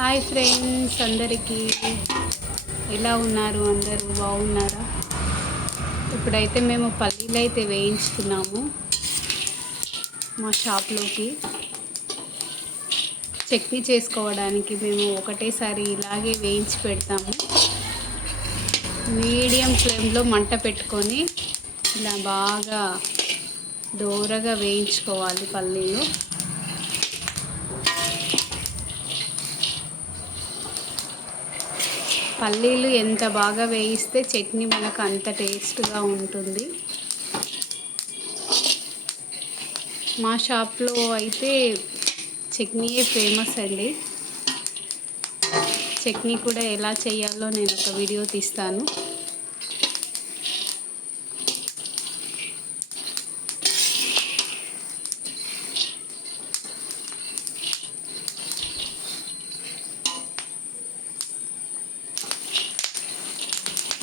Hi friends అందరికీ ఎలా ఉన్నారు? అందరూ బాగున్నారా? ఇప్పుడైతే మేము పల్లీలు అయితే వేయించుకున్నాము మా షాప్లోకి. చట్నీ చేసుకోవడానికి మేము ఒకటేసారి ఇలాగే వేయించి పెడతాము. మీడియం ఫ్లేమ్లో మంట పెట్టుకొని ఇలా బాగా దోరగా వేయించుకోవాలి పల్లీలు. పల్లీలు ఎంత బాగా వేయిస్తే చట్నీ మనకు అంత టేస్ట్గా ఉంటుంది. మా షాప్లో అయితే చట్నీయే ఫేమస్ అండి. చట్నీ కూడా ఎలా చేయాలో నేను ఒక వీడియో తీస్తాను.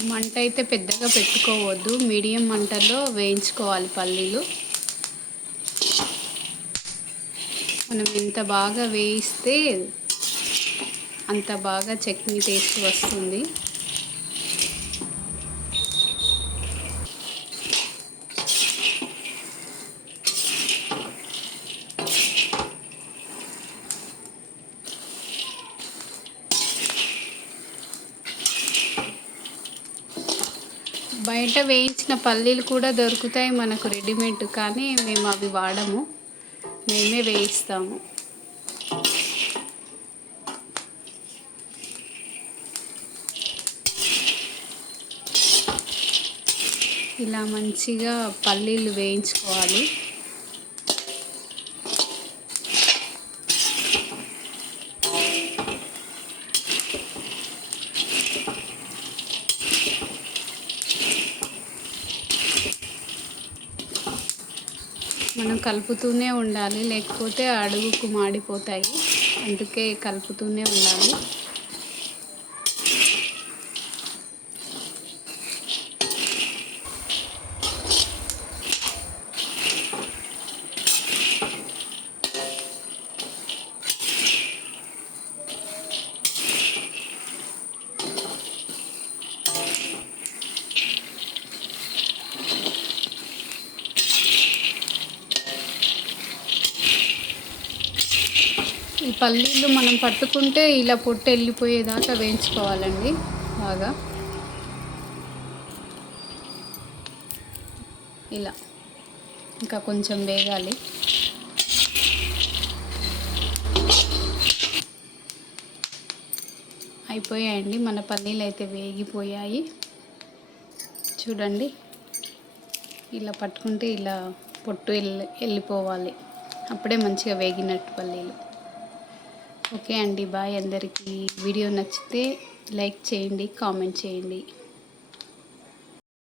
మంట అయితే పెద్దగా పెట్టుకోవద్దు, మీడియం మంటలో వేయించుకోవాలి పల్లీలు. మనం ఎంత బాగా వేయిస్తే అంత బాగా చట్నీ టేస్ట్ వస్తుంది. బయట వేయించిన పల్లీలు కూడా దొరుకుతాయి మనకు రెడీమేడ్, కానీ మేము అవి వాడము, మేమే వేయిస్తాము. ఇలా మంచిగా పల్లీలు వేయించుకోవాలి. మనం కలుపుతూనే ఉండాలి, లేకపోతే అడుగుకు మాడిపోతాయి. అందుకే కలుపుతూనే ఉండాలి. ఈ పల్లీలు మనం పట్టుకుంటే ఇలా పొట్టు వెళ్ళిపోయేదాకా వేయించుకోవాలండి బాగా. ఇలా ఇంకా కొంచెం వేగాలి. అయిపోయాయండి, మన పల్లీలు అయితే వేగిపోయాయి. చూడండి, ఇలా పట్టుకుంటే ఇలా పొట్టు వెళ్ళిపోవాలి, అప్పుడే మంచిగా వేగినట్టు పల్లీలు. ఓకే అండి, బాయ్ అందరికీ. వీడియో నచ్చితే లైక్ చేయండి, కామెంట్ చేయండి.